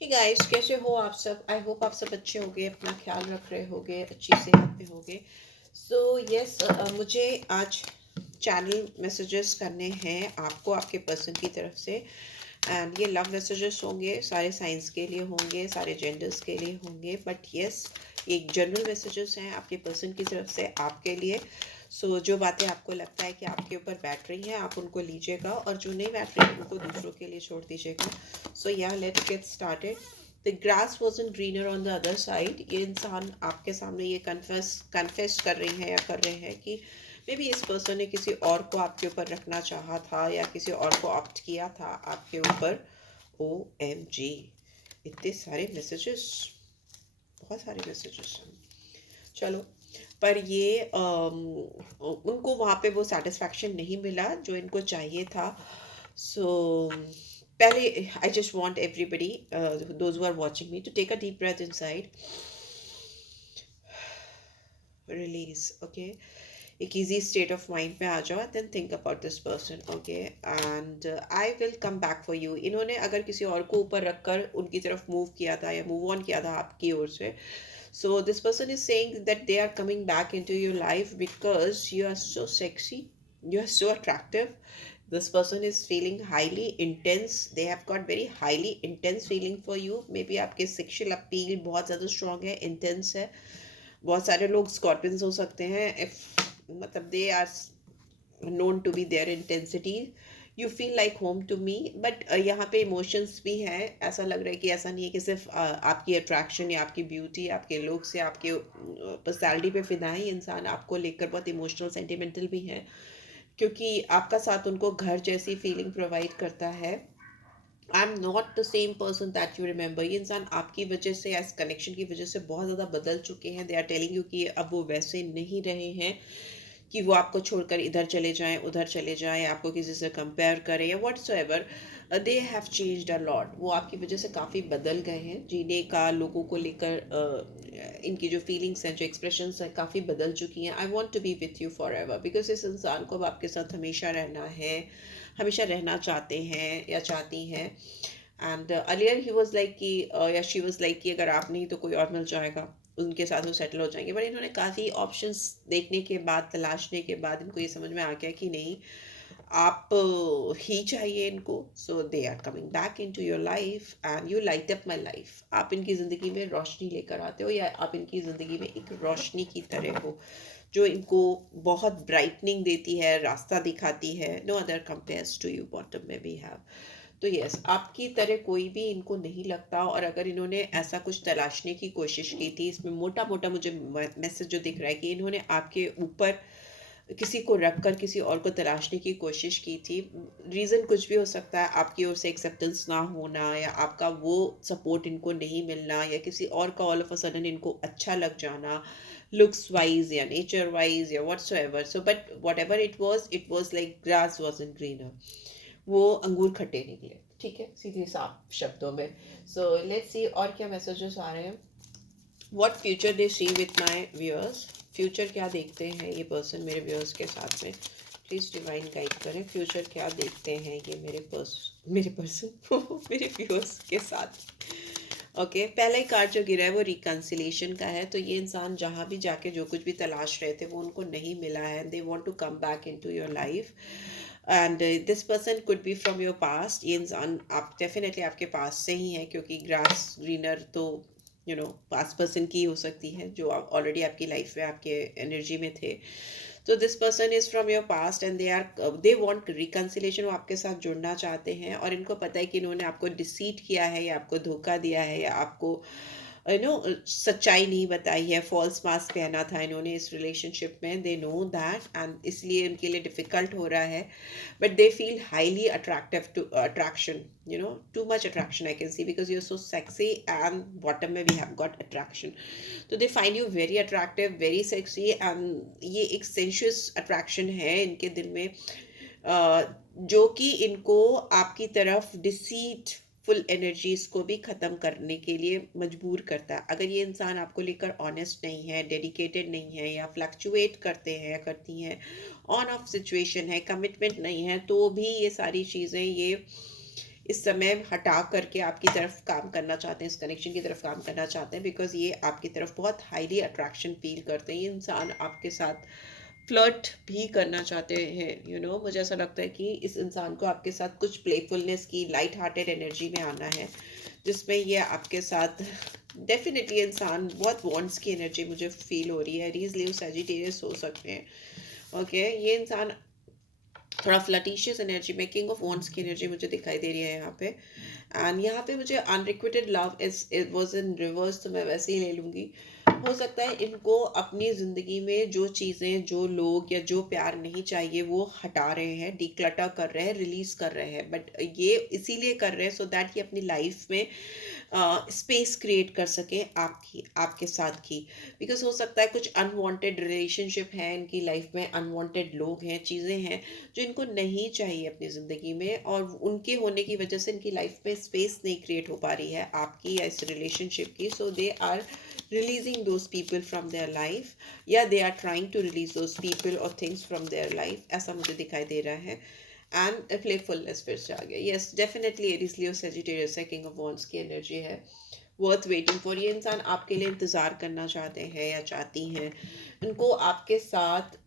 Hey guys, कैसे हो आप सब? आई होप आप सब अच्छे होंगे, अपना ख्याल रख रहे होंगे, अच्छी सेहत में होंगे। सो यस, मुझे आज चैनल मैसेजेस करने हैं आपको आपके पर्सन की तरफ से। एंड ये लव मैसेजेस होंगे, सारे साइंस के लिए होंगे, सारे जेंडर्स के लिए होंगे, बट यस, एक जनरल मैसेजेस हैं आपके पर्सन की तरफ से आपके लिए। सो जो बातें आपको लगता है कि आपके ऊपर बैठ रही हैं, आप उनको लीजिएगा, और जो नहीं बैठ रही उनको दूसरों के लिए छोड़ दीजिएगा। सो या let's get started. The grass वॉजन greener on the other side. ये इंसान आपके सामने ये कन्फेस कर रही है या कर रहे हैं कि मे बी इस पर्सन ने किसी और को आपके ऊपर रखना चाहा था या किसी और को ऑप्ट किया था आपके ऊपर। ओ एम जी, इतने सारे मैसेजेस, बहुत सारे मैसेजेस हैं। चलो, पर ये उनको वहाँ पे वो सेटिस्फैक्शन नहीं मिला जो इनको चाहिए था। सो पहले I just want everybody, those who are watching me, to take a deep breath inside, release, okay. एक इजी स्टेट ऑफ माइंड में आ जाओ, then think about this person, okay. And I will come back for you. इन्होंने अगर किसी और को ऊपर रखकर उनकी तरफ मूव किया था या मूव ऑन किया था आपकी ओर से, so this person is saying that they are coming back into your life because you are so sexy, you are so attractive. This person is feeling highly intense, they have got very highly intense feeling for you. Maybe आपके sexual appeal बहुत ज़्यादा strong है, intense है। बहुत सारे लोग Scorpions हो सकते हैं, if मतलब they are known to be their intensity. You feel like home to me, but यहाँ पे इमोशंस भी हैं। ऐसा लग रहा है कि ऐसा नहीं है कि सिर्फ आपकी अट्रैक्शन या आपकी ब्यूटी, आपके लुक से, आपके पर्सनैलिटी पे फिदा है। ये इंसान आपको लेकर बहुत इमोशनल सेंटिमेंटल भी है, क्योंकि आपका साथ उनको घर जैसी फीलिंग प्रोवाइड करता है। आई am not the same person that you remember. ये इंसान आपकी वजह से या इस कनेक्शन की वजह से बहुत ज़्यादा बदल चुके हैं। दे आर टेलिंग यू कि अब वो वैसे नहीं रहे हैं, कि वो आपको छोड़कर इधर चले जाएं, उधर चले जाएं, आपको किसी से कंपेयर करें या what's ever. They have changed a lot. वो आपकी वजह से काफ़ी बदल गए हैं, जीने का, लोगों को लेकर इनकी जो फीलिंग्स हैं, जो एक्सप्रेशंस हैं, काफ़ी बदल चुकी हैं। I want to be with you forever, because इस इंसान को अब आपके साथ हमेशा रहना है, हमेशा रहना चाहते हैं या चाहती हैं। And earlier he was like कि या शी वॉज लाइक कि अगर आप नहीं तो कोई और मिल जाएगा, उनके साथ वो सेटल हो जाएंगे। बट इन्होंने काफ़ी ऑप्शंस देखने के बाद, तलाशने के बाद इनको ये समझ में आ गया कि नहीं, आप ही चाहिए इनको। So they are coming back into your life and you light up my life. आप इनकी ज़िंदगी में रोशनी लेकर आते हो, या आप इनकी ज़िंदगी में एक रोशनी की तरह हो, जो इनको बहुत ब्राइटनिंग देती है, रास्ता दिखाती है। No other compares to you, bottom में भी हैव। तो यस, आपकी तरह कोई भी इनको नहीं लगता। और अगर इन्होंने ऐसा कुछ तलाशने की कोशिश की थी, इसमें मोटा मोटा मुझे मैसेज जो दिख रहा है कि इन्होंने आपके ऊपर किसी को रख कर किसी और को तलाशने की कोशिश की थी। रीज़न कुछ भी हो सकता है, आपकी ओर से एक्सेप्टेंस ना होना, या आपका वो सपोर्ट इनको नहीं मिलना, या किसी और का ऑल ऑफ अ सडन इनको अच्छा लग जाना, लुक्स वाइज या नेचर वाइज या whatsoever. So but whatever it was like grass was in greener. वो अंगूर खट्टे निकले, ठीक है, सीधे साफ शब्दों में। सो लेट्स सी और क्या मैसेजेस आ रहे हैं। What future they see with my viewers. Future क्या देखते हैं ये पर्सन मेरे व्यूअर्स के साथ में। प्लीज़ डिवाइन गाइड करें, फ्यूचर क्या देखते हैं ये मेरे पर्सन मेरे व्यूअर्स के साथ। ओके, पहला ही कार्ड जो गिरा है वो रिकन्सिलेशन का है। तो ये इंसान जहाँ भी जाके जो कुछ भी तलाश रहे थे वो उनको नहीं मिला है। They want to come back into your life, and this person could be from your past. ये इंसान आप डेफिनेटली आपके पास से ही है, क्योंकि ग्रास ग्रीनर तो पास्ट पर्सन की हो सकती है जो ऑलरेडी आपकी लाइफ में, आपके एनर्जी में थे। तो this person is from your past and they want reconciliation. वो आपके साथ जुड़ना चाहते हैं, और इनको पता है कि इन्होंने आपको डिसीट किया है, या आपको धोखा दिया है, या आपको सच्चाई नहीं बताई है, फॉल्स मास्क पहना था इन्होंने इस रिलेशनशिप में। दे नो दैट, एंड इसलिए उनके लिए डिफ़िकल्ट हो रहा है। But they feel highly attractive to attraction, too much attraction I can see, because you're so sexy and bottom में we have got attraction. तो they find you very attractive, very sexy, and ये एक sensuous attraction है इनके दिल में, जो कि इनको आपकी तरफ डिसीट फुल एनर्जीज को भी ख़त्म करने के लिए मजबूर करता है। अगर ये इंसान आपको लेकर ऑनेस्ट नहीं है, डेडिकेटेड नहीं है, या फ्लक्चुएट करते हैं या करती हैं, ऑन ऑफ सिचुएशन है, कमिटमेंट नहीं है, तो भी ये सारी चीज़ें, ये इस समय हटा करके आपकी तरफ काम करना चाहते हैं, इस कनेक्शन की तरफ काम करना चाहते हैं, बिकॉज ये आपकी तरफ बहुत हाईली अट्रैक्शन फील करते हैं। ये इंसान आपके साथ फ्लर्ट भी करना चाहते हैं। मुझे ऐसा लगता है कि इस इंसान को आपके साथ कुछ प्लेफुलनेस की, लाइट हार्टेड एनर्जी में आना है, जिसमें ये आपके साथ डेफिनेटली इंसान बहुत वॉन्ट्स की एनर्जी मुझे फील हो रही है। एरीज लियो सैजिटेरियस हो सकते हैं। ओके, ये इंसान थोड़ा फ्लटिशियस एनर्जी में, किंग ऑफ वॉन्ट्स की एनर्जी मुझे दिखाई दे रही है यहाँ पे। एंड यहाँ पे मुझे unrequited love it was in reverse, तो मैं वैसे ही ले लूँगी। हो सकता है इनको अपनी ज़िंदगी में जो चीज़ें, जो लोग या जो प्यार नहीं चाहिए वो हटा रहे हैं, डिक्लटर कर रहे हैं, रिलीज़ कर रहे हैं। बट ये इसीलिए कर रहे हैं सो दैट ये अपनी लाइफ में स्पेस क्रिएट कर सकें आपके साथ की। बिकॉज हो सकता है कुछ अनवांटेड रिलेशनशिप हैं इनकी लाइफ में, अनवांटेड लोग हैं, चीज़ें हैं जो इनको नहीं चाहिए अपनी ज़िंदगी में, और उनके होने की वजह से इनकी लाइफ में स्पेस नहीं क्रिएट हो पा रही है आपकी या इस रिलेशनशिप की। So they are releasing those people from their life, या they are trying to release those people or things from their life, ऐसा मुझे दिखाई दे रहा है। एंड प्लेफुलनेस फिर से आ गया। Yes, definitely Aries Leo Sagittarius है, किंग ऑफ वॉन्ड्स की एनर्जी है, वर्थ वेटिंग फॉर। ये इंसान आपके लिए इंतज़ार करना चाहते हैं या चाहती हैं। इनको आपके साथ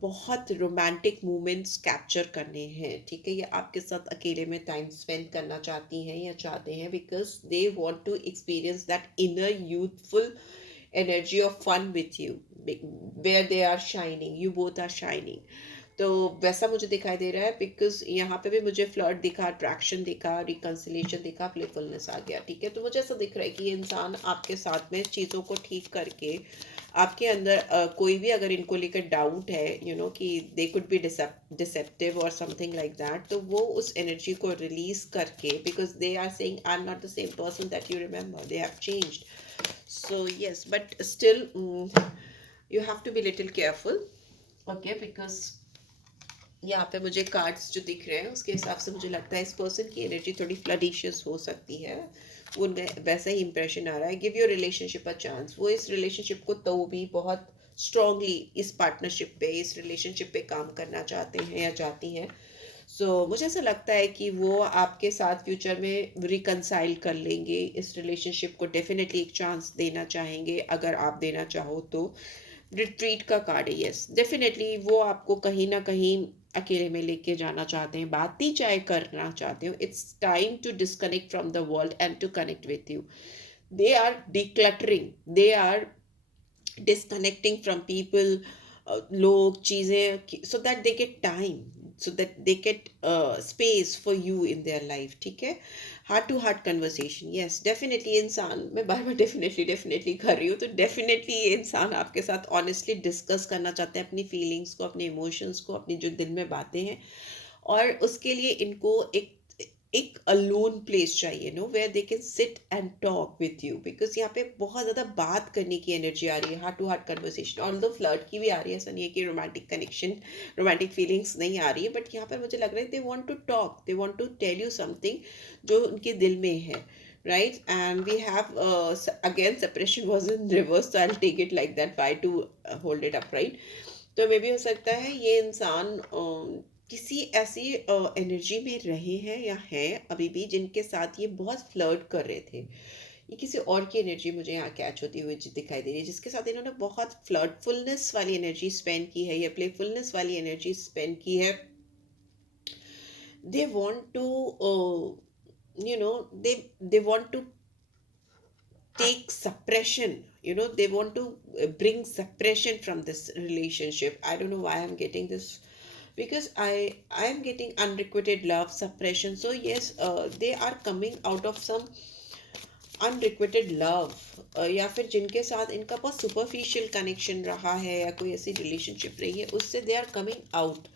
बहुत रोमांटिक मोमेंट्स कैप्चर करने हैं, ठीक है। ये आपके साथ अकेले में टाइम स्पेंड करना चाहती हैं या चाहते हैं, because they want to experience that inner youthful energy of fun with you, where they are shining, you both are shining। तो वैसा मुझे दिखाई दे रहा है, बिकॉज यहाँ पे भी मुझे फ्लर्ट दिखा, अट्रैक्शन दिखा, रिकन्सिलेशन दिखा, प्लेफुलनेस आ गया, ठीक है। तो मुझे ऐसा दिख रहा है कि ये इंसान आपके साथ में चीज़ों को ठीक करके आपके अंदर कोई भी अगर इनको लेकर डाउट है, कि दे कुड बी डिसेप्टिव और समथिंग लाइक दैट, तो वो उस एनर्जी को रिलीज करके, because they are saying I am not the same person that you remember, they have changed. So yes, but still, you have to be little careful, okay? Because यहाँ पे मुझे cards जो दिख रहे हैं उसके हिसाब से मुझे लगता है इस पर्सन की एनर्जी थोड़ी फ्लडिशियस हो सकती है। वो वैसा ही इंप्रेशन आ रहा है। Give your relationship a chance. वो इस रिलेशनशिप को तो भी बहुत स्ट्रांगली इस पार्टनरशिप पे, इस रिलेशनशिप पे काम करना चाहते हैं या चाहती हैं। मुझे ऐसा लगता है कि वो आपके साथ फ्यूचर में रिकनसाइल कर लेंगे, इस रिलेशनशिप को डेफिनेटली एक चांस देना चाहेंगे, अगर आप देना चाहो तो। रिट्रीट का कार्ड है, यस, डेफिनेटली वो आपको कहीं ना कहीं अकेले में लेके जाना चाहते हैं, बात ही चाहे करना चाहते हो। It's time to disconnect from the world and to connect with you. They are decluttering, they are disconnecting from people, log चीज़ें, so that they get time, so that they get space for you in their life, ठीक है। Heart to heart conversation, yes, definitely इंसान, मैं बार बार definitely कर रही हूँ, तो definitely ये इंसान आपके साथ ऑनेस्टली डिस्कस करना चाहते हैं अपनी फीलिंग्स को, अपने इमोशंस को, अपनी जो दिल में बातें हैं। और उसके लिए इनको एक अलोन प्लेस चाहिए, where they can sit and talk with you, because यहाँ पे बहुत ज़्यादा बात करने की एनर्जी आ रही है, heart to heart conversation. Although flirt की भी आ रही है, ऐसा नहीं है कि रोमांटिक कनेक्शन, रोमांटिक फीलिंग्स नहीं आ रही है, बट यहाँ पर मुझे लग रहा है they want to talk, they want to tell you something जो उनके दिल में है, right? And we have again separation was in reverse, so I'll take it like that, why to hold it upright। तो मे भी हो सकता है ये इंसान किसी ऐसी एनर्जी में रहे हैं या हैं अभी भी, जिनके साथ ये बहुत फ्लर्ट कर रहे थे। ये किसी और की एनर्जी मुझे यहाँ कैच होती हुई दिखाई दे रही है, जिसके साथ इन्होंने बहुत फ्लर्टफुलनेस वाली एनर्जी स्पेंड की है या प्लेफुलनेस वाली एनर्जी स्पेंड की है। They want to they want to take suppression, they want to bring suppression from this relationship. I don't know why I'm getting this, because I am getting unrequited love, suppression। So yes, they are coming out of some unrequited love, या फिर जिनके साथ इनका बहुत superficial connection रहा है या कोई ऐसी रिलेशनशिप रही है, उससे दे आर कमिंग आउट,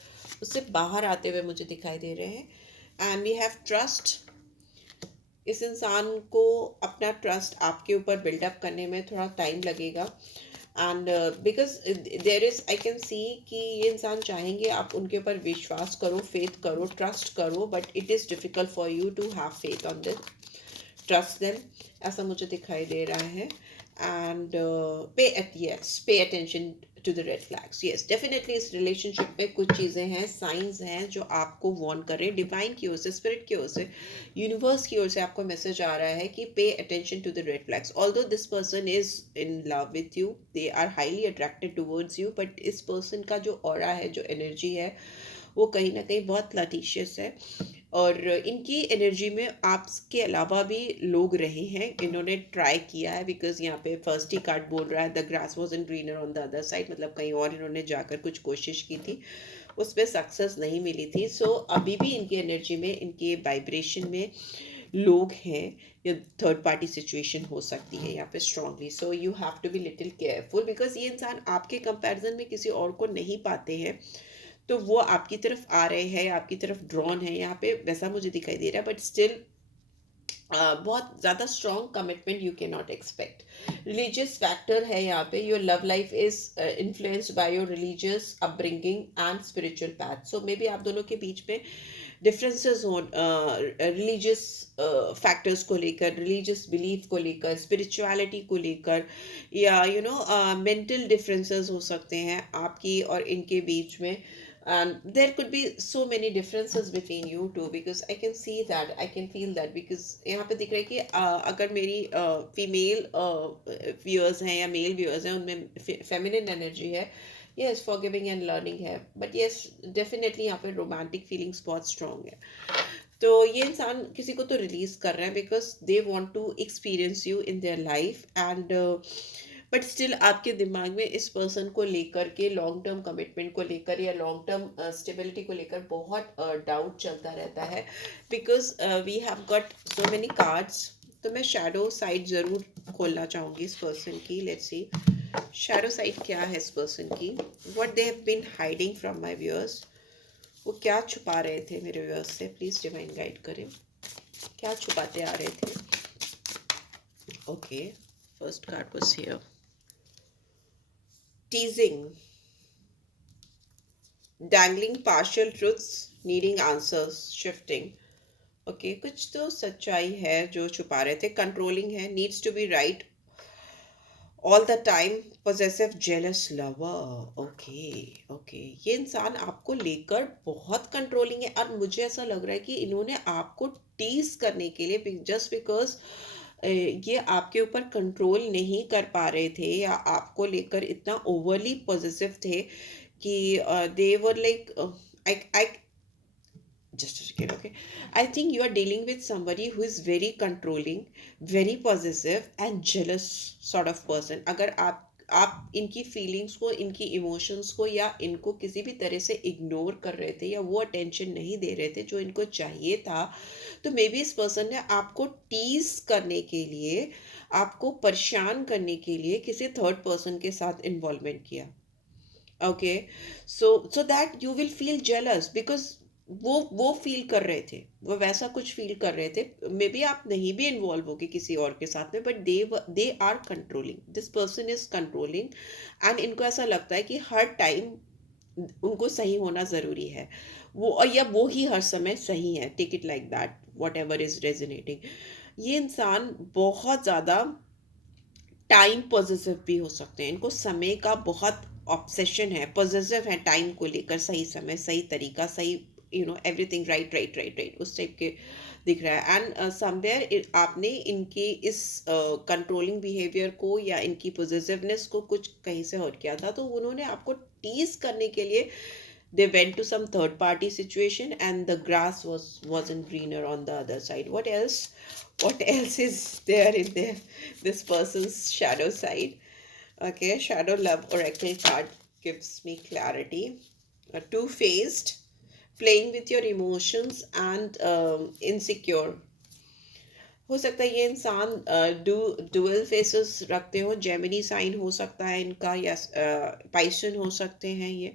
उससे बाहर आते हुए मुझे दिखाई दे रहे हैं। And we have trust. इस इंसान को अपना ट्रस्ट आपके ऊपर बिल्डअप करने में थोड़ा टाइम लगेगा। And because there is, I can see कि ये इंसान चाहेंगे आप उनके ऊपर विश्वास करो, फेथ करो, ट्रस्ट करो, but it is difficult for you to have faith on this, trust them, ऐसा मुझे दिखाई दे रहा है। And pay attention to the red flags. Yes, definitely इस रिलेशनशिप में कुछ चीज़ें हैं, साइंस हैं जो आपको वार्न कर रहे हैं, डिवाइन की ओर से, स्पिरिट की ओर से, यूनिवर्स की ओर से आपको मैसेज आ रहा है कि pay attention to the red flags. Although this person is in love with you, they are highly attracted towards you, but इस पर्सन का जो ऑरा है, जो एनर्जी है, वो कहीं ना कहीं बहुत लटीशियस है। और इनकी एनर्जी में आपके अलावा भी लोग रहे हैं, इन्होंने ट्राई किया है, बिकॉज यहाँ पे फर्स्ट ही कार्ड बोल रहा है the grass was in greener on the other side, मतलब कहीं और इन्होंने जाकर कुछ कोशिश की थी, उस पर सक्सेस नहीं मिली थी। सो अभी भी इनकी एनर्जी में, इनके वाइब्रेशन में लोग हैं, या थर्ड पार्टी सिचुएशन हो सकती है यहाँ पे strongly. So you have to be little careful, because ये इंसान आपके कंपैरिजन में किसी और को नहीं पाते हैं, तो वो आपकी तरफ आ रहे हैं, आपकी तरफ ड्रॉन है यहाँ पे, वैसा मुझे दिखाई दे रहा है। बट स्टिल बहुत ज़्यादा strong commitment you can not expect. Religious factor है यहाँ पे, your love life is influenced by your religious upbringing and spiritual path. So may be आप दोनों के बीच में डिफरेंसेस हो रिलीजियस फैक्टर्स को लेकर, रिलीजियस बिलीफ को लेकर, स्पिरिचुअलिटी को लेकर, या यू नो मेंटल डिफरेंसेस हो सकते हैं आपकी और इनके बीच में। And there could be so many differences between you two, because I can see that, I can feel that, because यहाँ पे दिख रहा है कि अगर मेरी फीमेल व्यूअर्स हैं या मेल व्यूअर्स हैं, उनमें फेमिनिन एनर्जी है, यस फॉरगिविंग एंड लर्निंग है, बट यस डेफिनेटली यहाँ पे रोमांटिक फीलिंग्स बहुत स्ट्रॉन्ग है। तो ये इंसान किसी को तो रिलीज कर रहे हैं, because they want to experience you in their life, and but still आपके दिमाग में इस पर्सन को लेकर के, लॉन्ग टर्म कमिटमेंट को लेकर या लॉन्ग टर्म स्टेबिलिटी को लेकर बहुत डाउट चलता रहता है, because we have got so many cards. तो मैं शैडो साइड ज़रूर खोलना चाहूँगी इस पर्सन की। लेट्स सी शैडो साइड क्या है इस पर्सन की, what they have been hiding from my viewers. वो क्या छुपा रहे थे मेरे व्यूअर्स से, प्लीज़ डिवाइन गाइड करें, क्या छुपाते आ रहे थे। Okay, first card was here, teasing, dangling partial truths, needing answers, shifting. Okay कुछ तो सच्चाई है जो छुपा रहे थे, कंट्रोलिंग है, needs to be right all the time, possessive, jealous lover. Okay okay, ये इंसान आपको लेकर बहुत कंट्रोलिंग है, और मुझे ऐसा लग रहा है कि इन्होंने आपको टीज करने के लिए, जस्ट बिकॉज ये आपके ऊपर कंट्रोल नहीं कर पा रहे थे, या आपको लेकर इतना ओवरली पॉजिटिव थे कि they were like, I just a second, okay, I think you are dealing with somebody who is very controlling, very possessive and jealous sort of person. अगर आप इनकी फीलिंग्स को, इनकी इमोशंस को, या इनको किसी भी तरह से इग्नोर कर रहे थे, या वो अटेंशन नहीं दे रहे थे जो इनको चाहिए था, तो मे बी इस पर्सन ने आपको टीज करने के लिए, आपको परेशान करने के लिए किसी थर्ड पर्सन के साथ इन्वॉल्वमेंट किया। Okay, so that you will feel jealous, because वो फील कर रहे थे, वो वैसा कुछ फील कर रहे थे। मे बी आप नहीं भी इन्वॉल्व होगे किसी और के साथ में, but they are controlling, this person is controlling, and इनको ऐसा लगता है कि हर टाइम उनको सही होना ज़रूरी है, वो, और या वो ही हर समय सही है, take it like that, whatever is resonating. ये इंसान बहुत ज़्यादा टाइम पॉजिटिव भी हो सकते हैं, इनको समय का बहुत ऑब्सेशन है, पॉजिटिव है टाइम को लेकर, सही समय, सही तरीका, सही you know everything, right right right right, उस टाइप के दिख रहा है। एंड समवेयर आपने इनके इस कंट्रोलिंग बिहेवियर को, या इनकी पॉजिटिवनेस को कुछ कहीं से हर्ट किया था, तो उन्होंने आपको टीज करने के लिए they went to some third party situation, and the grass wasn't greener on the other side. What else is there in there, this person's shadow side? Okay, shadow love oracle card gives me clarity. Two-faced, playing with your emotions and insecure. हो सकता है ये इंसान dual faces रखते हो, Gemini sign हो सकता है इनका, या पाइसन हो सकते हैं ये,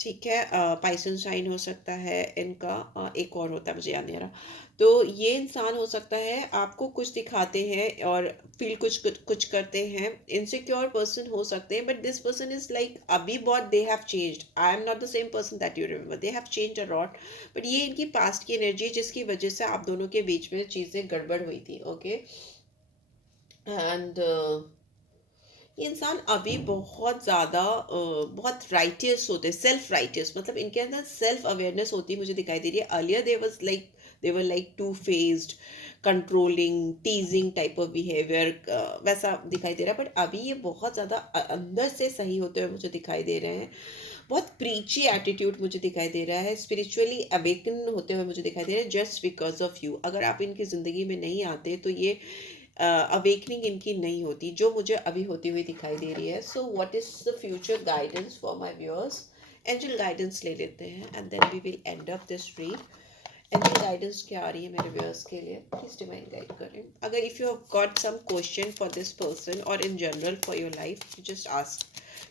ठीक है, पाइसन साइन हो सकता है इनका, एक और होता है मुझे याद नहीं आ रहा। तो ये इंसान हो सकता है आपको कुछ दिखाते हैं और फील कुछ करते हैं, इनसिक्योर पर्सन हो सकते हैं, but this person is like अभी बहुत, दे have changed, I am not the same person that you remember, they have changed a lot, but ये इनकी पास्ट की एनर्जी है जिसकी वजह से आप दोनों के बीच में चीज़ें गड़बड़ हुई थी। ओके, एंड ये इंसान अभी बहुत ज़्यादा बहुत राइटियस होते हैं, सेल्फ राइटियस, मतलब इनके अंदर सेल्फ अवेयरनेस होती है, मुझे दिखाई दे रही है। Earlier they were like to faced, controlling, teasing type of behaviour, वैसा दिखाई दे रहा है। बट अभी ये बहुत ज़्यादा अंदर से सही होते हुए मुझे दिखाई दे रहे हैं। बहुत प्रीची एटीट्यूड मुझे दिखाई दे रहा है, स्पिरिचुअली अवेकन होते हुए मुझे दिखाई दे रहा है, जस्ट बिकॉज ऑफ यू। अगर आप इनकी ज़िंदगी में नहीं आते तो ये अवेकनिंग इनकी नहीं होती, जो मुझे अभी होती हुई दिखाई दे रही है। So what is the future guidance for my viewers? Angel guidance ले लेते हैं and then we will end up this read. Angel guidance क्या आ रही है मेरे व्यूअर्स के लिए? प्लीज डिवाइन गाइड करें। अगर if you have got some question for this person और in general for your life, you just ask,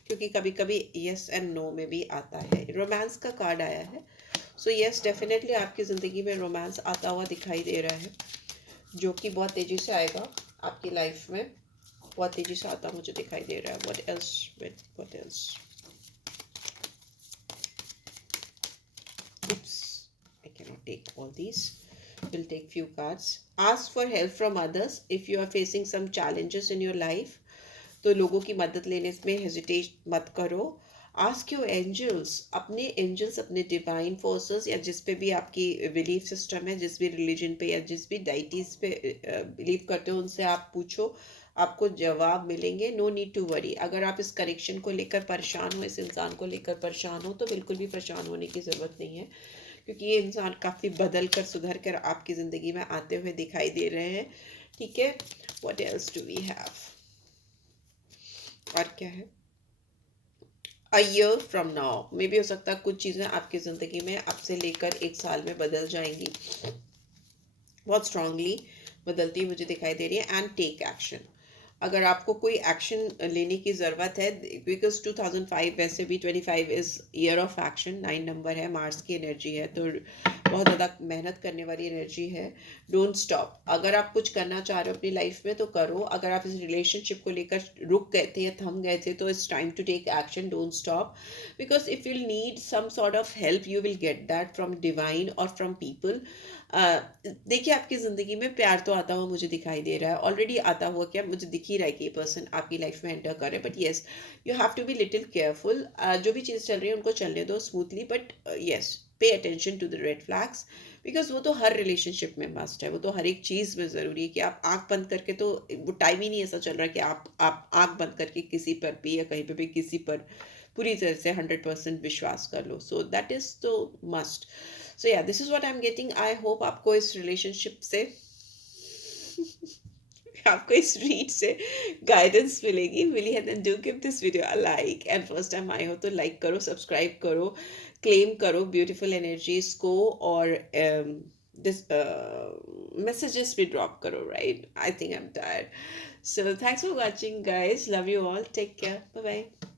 क्योंकि कभी कभी यस एंड नो में भी आता है। रोमांस का कार्ड आया है, सो यस डेफिनेटली आपकी ज़िंदगी में रोमांस आता हुआ दिखाई दे रहा है, जो कि बहुत तेज़ी से आएगा आपकी लाइफ में, बहुत तेज़ी से आता मुझे दिखाई दे रहा है। What else? What else? Oops, I cannot take all these. We'll take few cards. Ask for help from others if you are facing some challenges in your life. तो लोगों की मदद लेने में हेजिटेट मत करो। आस्क योर एंजल्स, अपने angels, अपने डिवाइन फोर्सेस, या जिस पे भी आपकी बिलीफ सिस्टम है, जिस भी रिलीजन पे या जिस भी डाइटीज पे बिलीव करते हो, उनसे आप पूछो, आपको जवाब मिलेंगे। No need to worry. अगर आप इस करेक्शन को लेकर परेशान हो, इस इंसान को लेकर परेशान हो, तो बिल्कुल भी परेशान होने की ज़रूरत नहीं है, क्योंकि ये इंसान काफ़ी बदल कर, सुधर कर आपकी ज़िंदगी में आते हुए दिखाई दे रहे हैं। ठीक है, what else do we have? और क्या है? अ ईयर फ्रॉम नाउ मे भी हो सकता है कुछ चीज़ें आपकी ज़िंदगी में अब से लेकर 1 साल में बदल जाएंगी, बहुत स्ट्रांगली बदलती मुझे दिखाई दे रही है। एंड टेक एक्शन, अगर आपको कोई एक्शन लेने की ज़रूरत है, बिकॉज 2005 वैसे भी 25 is year of action, 9 number है, मार्स की एनर्जी है, तो बहुत ज़्यादा मेहनत करने वाली एनर्जी है। Don't stop. अगर आप कुछ करना चाह रहे हो अपनी लाइफ में तो करो। अगर आप इस रिलेशनशिप को लेकर रुक गए थे या थम गए थे, तो it's time to take action. Don't stop, because if you need some sort of help, you will get that from divine और फ्रॉम पीपल। देखिए, आपकी ज़िंदगी में प्यार तो आता हुआ मुझे दिखाई दे रहा है, ऑलरेडी आता हुआ, क्या मुझे दिख ही रहा है कि ये पर्सन आपकी लाइफ में एंटर कर रहे हैं। But yes, you have to be little careful. जो भी चीज़ चल रही है उनको चलने दो smoothly, but yes, pay attention to the red flags, because वो तो हर रिलेशनशिप में मस्ट है, वो तो हर एक चीज़ में ज़रूरी है कि आप आंख बंद करके, तो वो टाइम ही नहीं ऐसा चल रहा है कि आप आंख बंद करके किसी पर भी या कहीं पर भी किसी पर पूरी तरह से 100% विश्वास कर लो। सो दैट इज़ तो मस्ट। सो या, this is what I am getting. I hope आपको इस रिलेशनशिप से आपको इस रीड से गाइडेंस मिलेगी, मिली है। Then do give this video a like, and first time आए हो तो लाइक करो, सब्सक्राइब करो, क्लेम करो ब्यूटीफुल एनर्जीज को, और दिस messages भी ड्रॉप करो, right? I think I am tired. So thanks for watching guys, love you all, take care, bye bye.